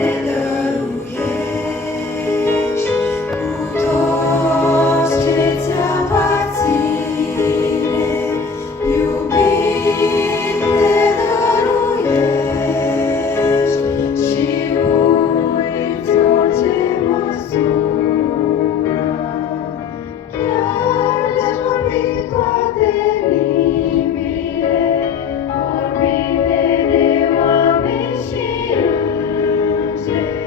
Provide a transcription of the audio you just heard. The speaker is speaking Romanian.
darujesz, utoczyć aparține, iubit te daruiești și uiți orice măsură. Chiar le-aș vorbi toate limbile, vorbite de oameni și îngeri,